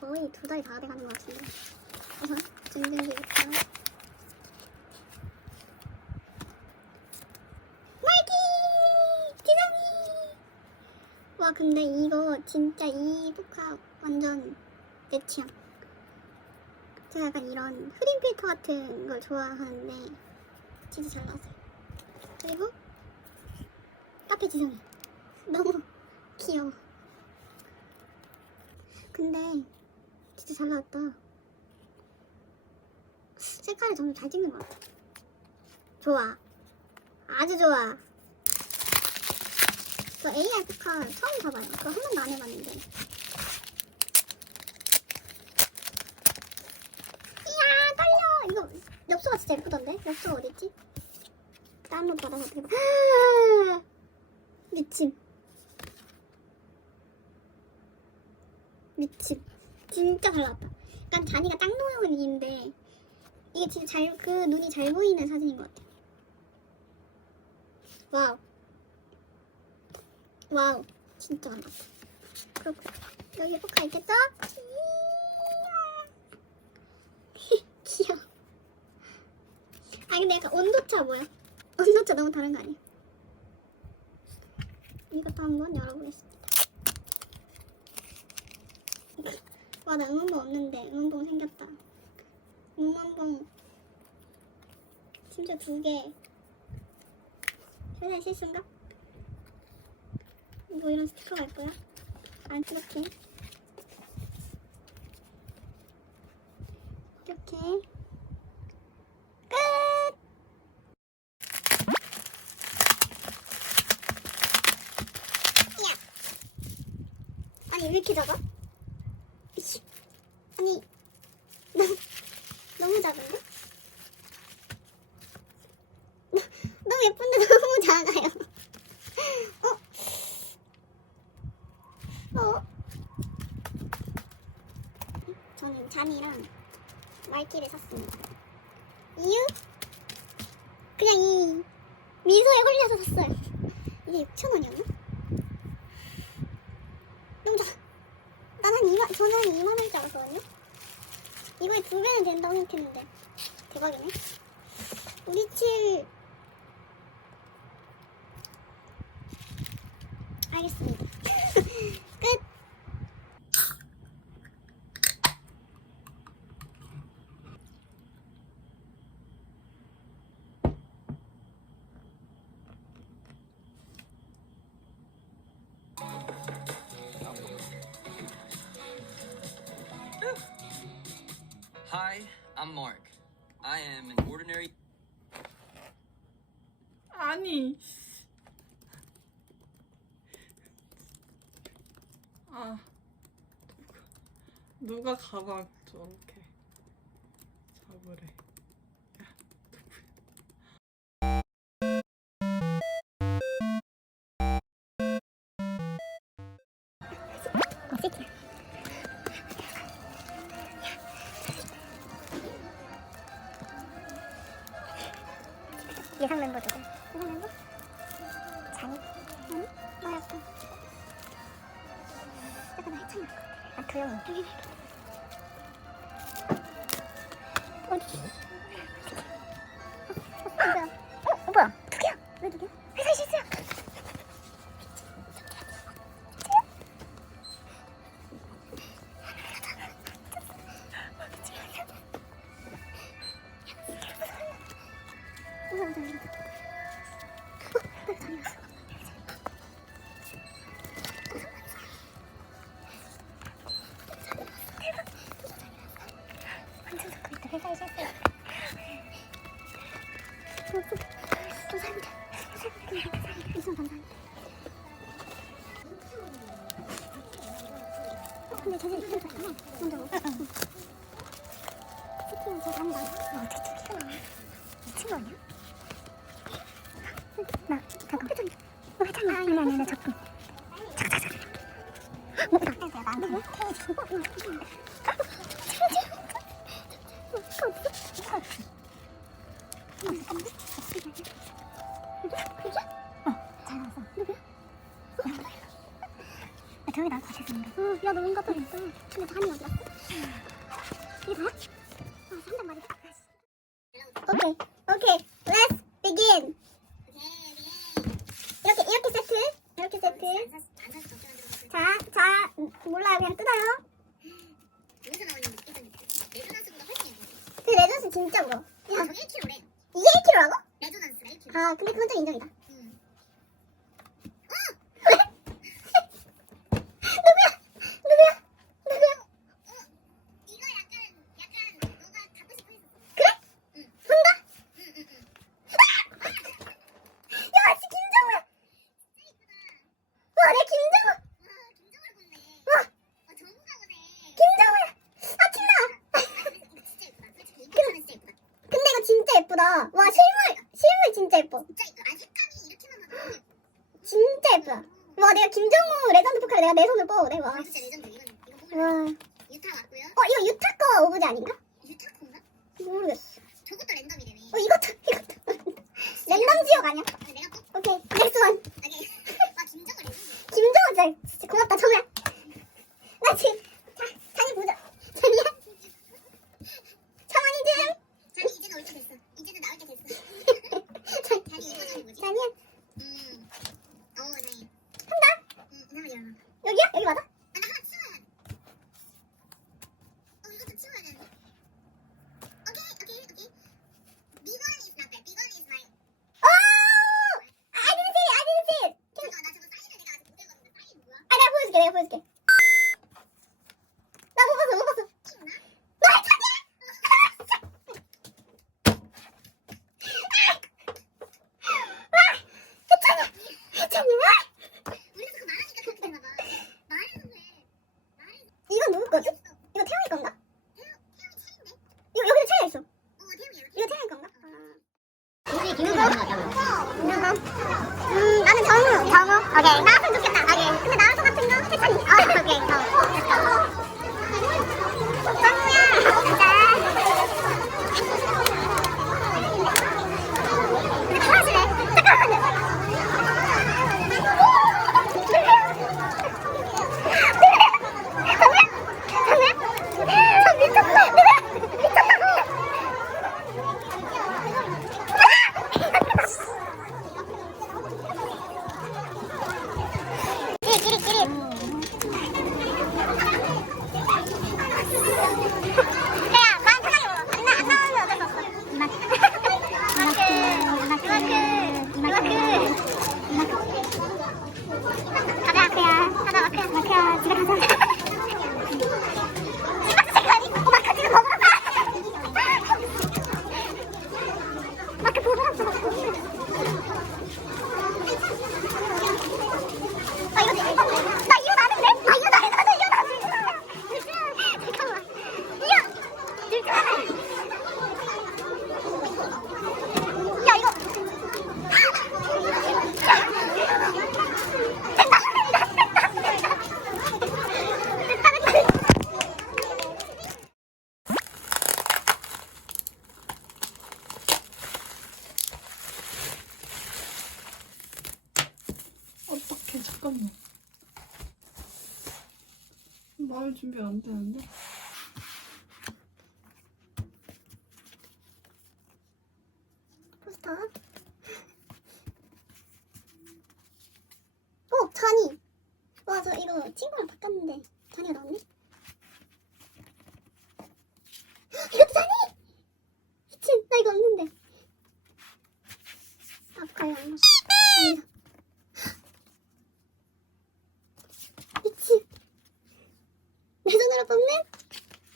거의 두 달이 다 돼가는 것 같은데. 우선 준비해드릴게요 말기! 지성이! 와 근데 이거 진짜 이 복합 완전 내 취향. 제가 약간 이런 흐린 필터 같은 걸 좋아하는데 진짜 잘 나왔어요. 그리고 카페 지성이 너무 귀여워. 근데 진짜 잘 나왔다. 색깔을 정말 잘 찍는 것 같아. 좋아. 아주 좋아. 저 AR 포카 처음 봐봐요. 그거 한 번도 안 해봤는데. 이야, 떨려! 이거 엽서가 진짜 예쁘던데? 엽서 어딨지? 다운로드 받아서 어떻게 봐. 미침. 미침. 진짜 잘 나왔다. 약간 잔이가 딱 놓은인데 이게 진짜 잘, 그 눈이 잘 보이는 사진인 것 같아. 와우. 와우. 진짜 잘 나왔다. 그리고 여기 포카 있겠죠? 귀여워. 아 근데 약간 온도차 뭐야? 온도차 너무 다른 거 아니야? 이것도 한번 열어보겠습니다. 와, 나 응원봉 없는데 응원봉 생겼다. 응원봉 심지어 두 개. 회사의 실수인가? 뭐 이런 스티커가 있고요. 안 이렇게 이렇게. 아니 왜 이렇게 작아? 아니 너무 너무 작은데? 너, 너무 예쁜데 너무 작아요. 어? 어? 저는 잔이랑 말기를 샀습니다. 이유? 그냥 이 미소에 홀려서 샀어요. 이게 6,000원이었나? 너무 작아. 난한 2만, 저는 한 2만 원줄 알았거든요? 이거에 두 배는 된다고 생각했는데. 대박이네. 우리 칠. 알겠습니다. Hi, I'm Mark. I am an ordinary 아니. 아. 누가 가방 저렇게 잡으래. 같아 아 도영이 여기 어디? 어? 어, 어 뭐야? 두 개야? 근데 이거 봤잖아 먼저 제가 한다 어떻게 두 개가 나와 미친 거 아니야? 나 잠깐 어 회장님. 아니 아니 아니 적금 잠깐 뭐다 어, 야, 너 뭔가 또 있어. 근데 단이 어디 갔어? 이게 다야? 아, 한단 말이야. 오케이. 오케이. Let's begin. 이렇게 이렇게 세트? 이렇게 세트? 자 자 몰라요. 그냥 뜯어요. 그 레전스 진짜 무거워. 야 이게 1kg라고? 아 근데 그건 좀 인정이다 누구야 누구야 누구야 그래? 혼자? 야, 씨 김정우야. 와, 내 김정우. 와, 김정우야. 아, 춥다. 근데 이거 진짜 예쁘다. 와, 실물, 실물 진짜 예뻐. 진짜 예쁘다. 와, 내가 김정우 레전드 포카를 내가 내 손으로 뽑아오네. 와. 와. 어, 유타 왔고요. 이거 유타 거 오브제 아닌가? 유타 콘가? 모르겠어. 저것도 랜덤이래네. 어, 이것도, 이것도. 랜덤 지역 아니야? 아, 내가 뽑. 오케이, 넥스 원. 아니, 와 김정은 랜덤. 김정우 진짜, 가자 마크야. 가자 마크야. 마크야 집에 가자 마크 생각 아니? 어 마크 지금 먹으러 가 마크 보고 왔어 아 이거 내- 어, 나 이거 나는데? 아 이거 나는 나는 이거 나는 잠깐만 이거 들켜라 야 이거 됐다 됐다 됐다 어떡해 잠깐만 마을 준비 안 되는데 포스터. 어, 잔이. 와, 저 이거 친구랑 바꿨는데 잔이가 나왔네. 이것도 잔이! 미친, 나 이거 없는데. 아까요, 안 맞아. 아니다. 미친. 내 손으로 뽑는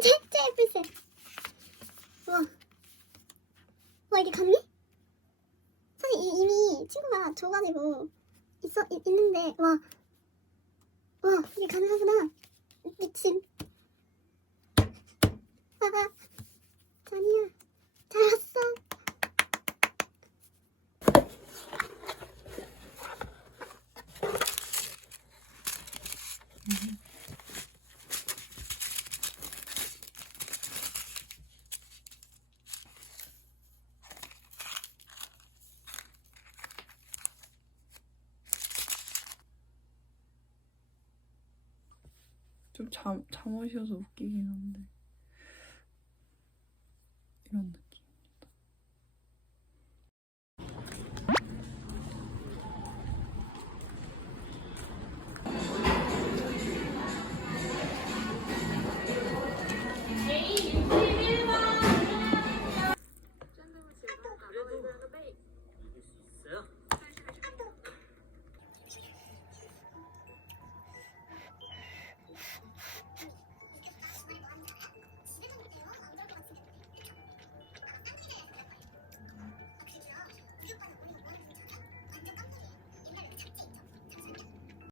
진짜 예쁠 색. 와. 와, 이게 갔니? 사실 이, 이미 친구가 줘가지고 있어 있, 있는데 와, 와 이게 가능하구나 미친. 봐봐, 잔이야, 잘 왔어. 잠, 잠옷이어서 웃기긴 한데. 이런 느낌.